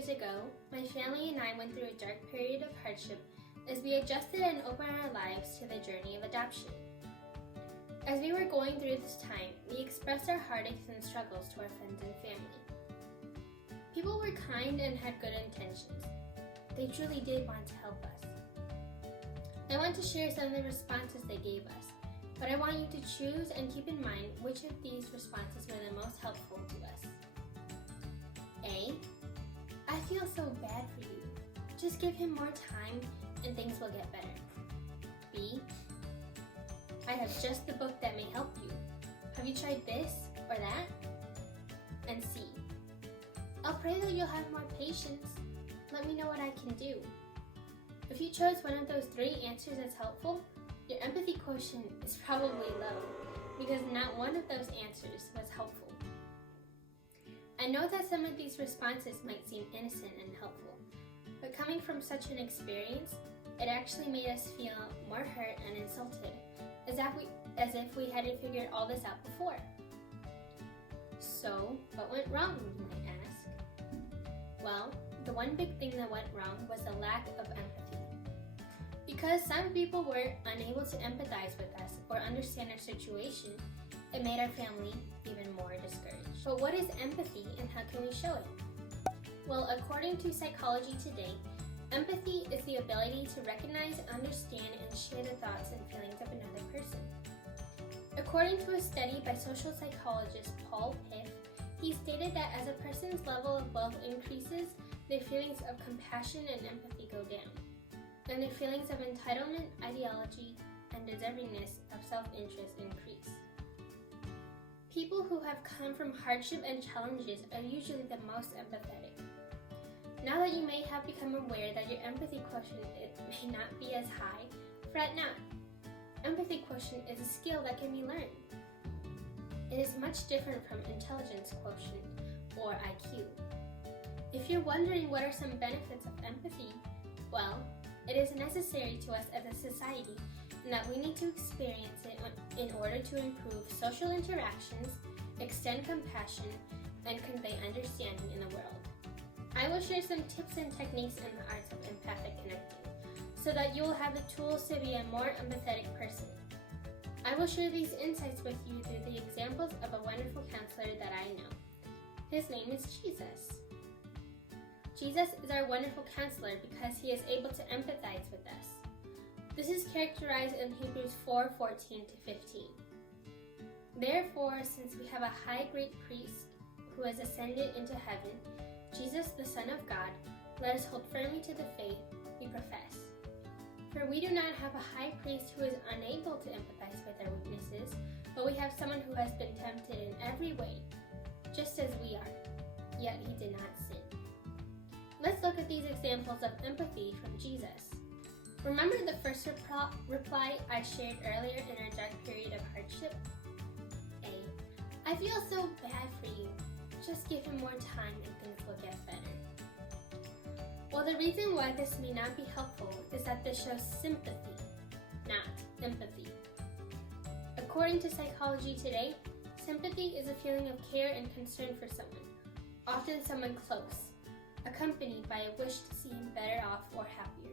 years ago, my family and I went through a dark period of hardship as we adjusted and opened our lives to the journey of adoption. As we were going through this time, we expressed our heartaches and struggles to our friends and family. People were kind and had good intentions. They truly did want to help us. I want to share some of the responses they gave us, but I want you to choose and keep in mind which of these responses were the most helpful to us. A. I feel so bad for you. Just give him more time and things will get better. B. I have just the book that may help you. Have you tried this or that? And C. I'll pray that you'll have more patience. Let me know what I can do. If you chose one of those three answers as helpful, your empathy quotient is probably low because not one of those answers was helpful. I know that some of these responses might seem innocent and helpful, but coming from such an experience, it actually made us feel more hurt and insulted, as if we hadn't figured all this out before. So, what went wrong, you might ask? Well, the one big thing that went wrong was the lack of empathy. Because some people were unable to empathize with us or understand our situation, it made our family even more discouraged. But what is empathy and how can we show it? Well, according to Psychology Today, empathy is the ability to recognize, understand, and share the thoughts and feelings of another person. According to a study by social psychologist Paul Piff, he stated that as a person's level of wealth increases, their feelings of compassion and empathy go down, and their feelings of entitlement, ideology, and deservingness of self-interest increase. People who have come from hardship and challenges are usually the most empathetic. Now that you may have become aware that your empathy quotient may not be as high, fret not. Empathy quotient is a skill that can be learned. It is much different from intelligence quotient, or IQ. If you're wondering what are some benefits of empathy, well, it is necessary to us as a society and that we need to experience it in order to improve social interactions, extend compassion, and convey understanding in the world. I will share some tips and techniques in the arts of empathic connecting, so that you will have the tools to be a more empathetic person. I will share these insights with you through the examples of a wonderful counselor that I know. His name is Jesus. Jesus is our wonderful counselor because he is able to empathize with us. This is characterized in Hebrews 4:14-15. Therefore, since we have a high great priest who has ascended into heaven, Jesus the Son of God, let us hold firmly to the faith we profess. For we do not have a high priest who is unable to empathize with our weaknesses, but we have someone who has been tempted in every way, just as we are, yet he did not sin. Let's look at these examples of empathy from Jesus. Remember the first reply I shared earlier in our dark period of hardship? A. I feel so bad for you. Just give him more time and things will get better. Well, the reason why this may not be helpful is that this shows sympathy, not empathy. According to Psychology Today, sympathy is a feeling of care and concern for someone, often someone close, accompanied by a wish to see him better off or happier.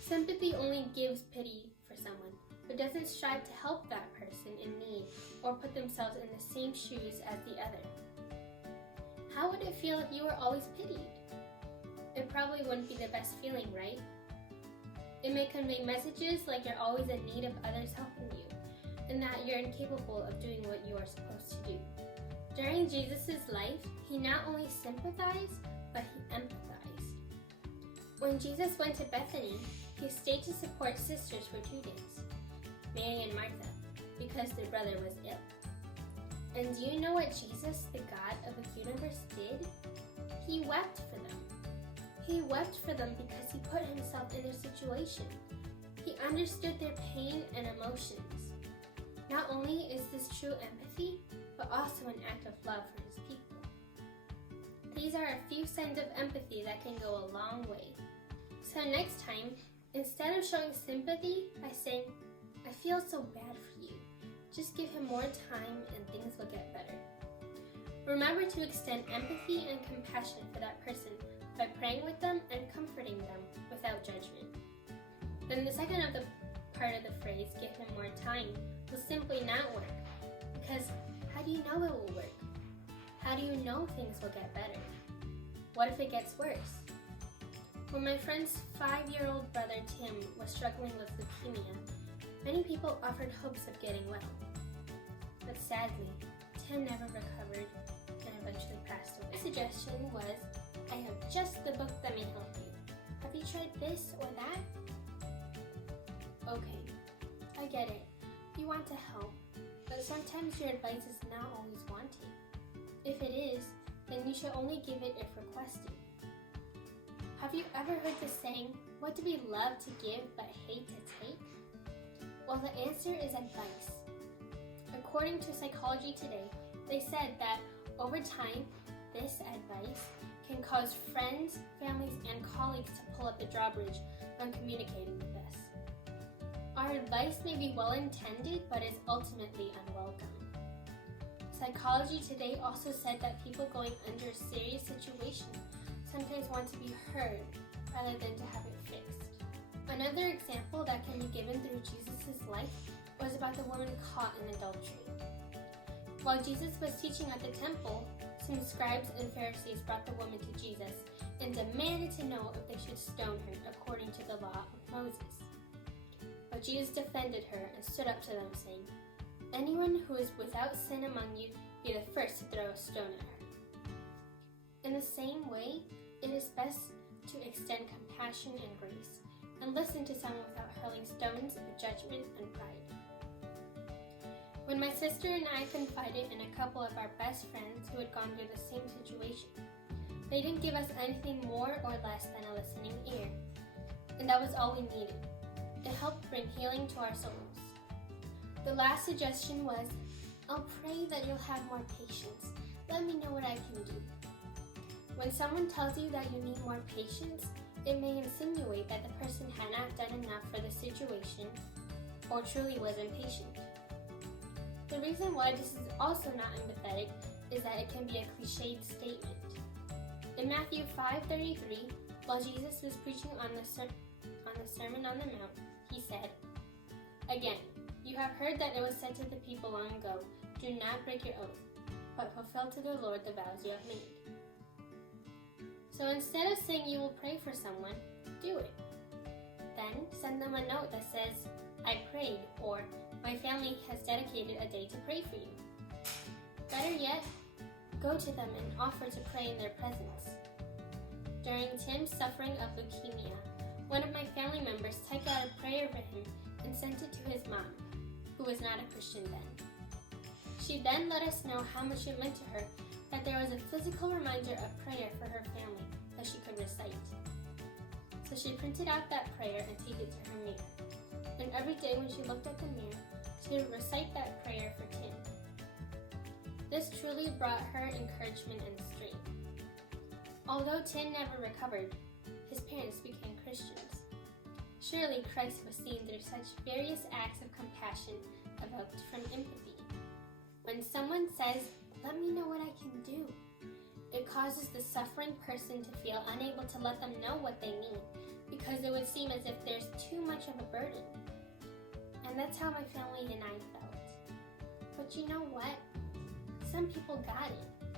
Sympathy only gives pity for someone, but doesn't strive to help that person in need or put themselves in the same shoes as the other. How would it feel if you were always pitied? It probably wouldn't be the best feeling, right? It may convey messages like you're always in need of others helping you, and that you're incapable of doing what you are supposed to do. During Jesus' life, he not only sympathized, but he empathized. When Jesus went to Bethany, he stayed to support sisters for 2 days, Mary and Martha, because their brother was ill. And do you know what Jesus, the God of the universe, did? He wept for them. He wept for them because he put himself in their situation. He understood their pain and emotions. Not only is this true empathy, but also an act of love for his people. These are a few signs of empathy that can go a long way. So next time, instead of showing sympathy by saying, I feel so bad for you, just give him more time and things will get better. Remember to extend empathy and compassion for that person by praying with them and comforting them without judgment. Then the second of the part of the phrase, give him more time, will simply not work. Because how do you know it will work? How do you know things will get better? What if it gets worse? When my friend's 5-year-old brother Tim was struggling with leukemia, many people offered hopes of getting well. But sadly, Tim never recovered and eventually passed away. My suggestion was, I have just the book that may help you. Have you tried this or that? Okay, I get it. You want to help, but sometimes your advice is not always wanted. If it is, then you should only give it if requested. Have you ever heard the saying, what do we love to give but hate to take? Well, the answer is advice. According to Psychology Today, they said that over time, this advice can cause friends, families, and colleagues to pull up the drawbridge on communicating with us. Our advice may be well-intended, but is ultimately unwelcome. Psychology Today also said that people going under serious situations sometimes want to be heard rather than to have it fixed. Another example that can be given through Jesus' life was about the woman caught in adultery. While Jesus was teaching at the temple, some scribes and Pharisees brought the woman to Jesus and demanded to know if they should stone her according to the law of Moses. But Jesus defended her and stood up to them, saying, anyone who is without sin among you, be the first to throw a stone at her. In the same way, it is best to extend compassion and grace, and listen to someone without hurling stones of judgment and pride. When my sister and I confided in a couple of our best friends who had gone through the same situation, they didn't give us anything more or less than a listening ear, and that was all we needed. It helped bring healing to our souls. The last suggestion was, I'll pray that you'll have more patience. Let me know what I can do. When someone tells you that you need more patience, it may insinuate that the person had not done enough for the situation or truly was impatient. The reason why this is also not empathetic is that it can be a cliched statement. In Matthew 5:33, while Jesus was preaching on the Sermon on the Mount, he said, again, you have heard that it was said to the people long ago, do not break your oath, but fulfill to the Lord the vows you have made. So instead of saying you will pray for someone, do it. Then send them a note that says, I prayed, or my family has dedicated a day to pray for you. Better yet, go to them and offer to pray in their presence. During Tim's suffering of leukemia, one of my family members typed out a prayer for him and sent it to his mom, who was not a Christian then. She then let us know how much it meant to her that there was a physical reminder of prayer for her family that she could recite. So she printed out that prayer and taped it to her mirror. And every day when she looked at the mirror, she would recite that prayer for Tim. This truly brought her encouragement and strength. Although Tim never recovered, his parents became Christians. Surely Christ was seen through such various acts of compassion evoked from empathy. When someone says, let me know what I can do, it causes the suffering person to feel unable to let them know what they need because it would seem as if there's too much of a burden. And that's how my family and I felt. But you know what? Some people got it.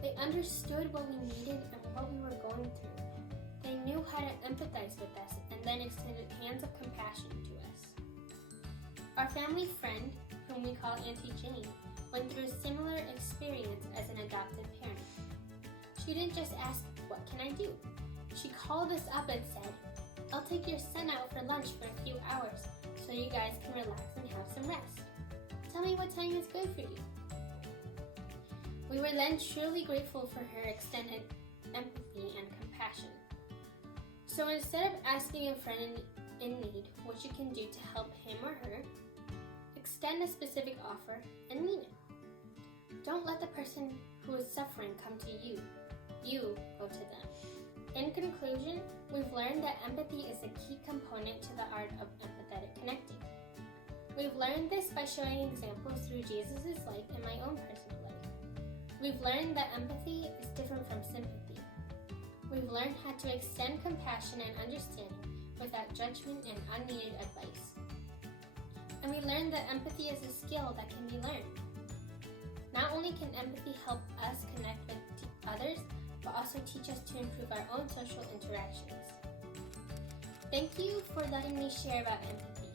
They understood what we needed and what we were going through. They knew how to empathize with us and then extended hands of compassion to us. Our family friend, whom we call Auntie Jane, went through a similar experience as an adoptive parent. She didn't just ask, what can I do? She called us up and said, I'll take your son out for lunch for a few hours so you guys can relax and have some rest. Tell me what time is good for you. We were then truly grateful for her extended empathy and compassion. So instead of asking a friend in need what you can do to help him or her, extend a specific offer and mean it. Don't let the person who is suffering come to you. You go to them. In conclusion, we've learned that empathy is a key component to the art of empathetic connecting. We've learned this by showing examples through Jesus' life and my own personal life. We've learned that empathy is different from sympathy. We've learned how to extend compassion and understanding without judgment and unneeded advice. And we learned that empathy is a skill that can be learned. Not only can empathy help us connect with others, but also teach us to improve our own social interactions. Thank you for letting me share about empathy,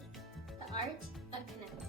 the art of connecting.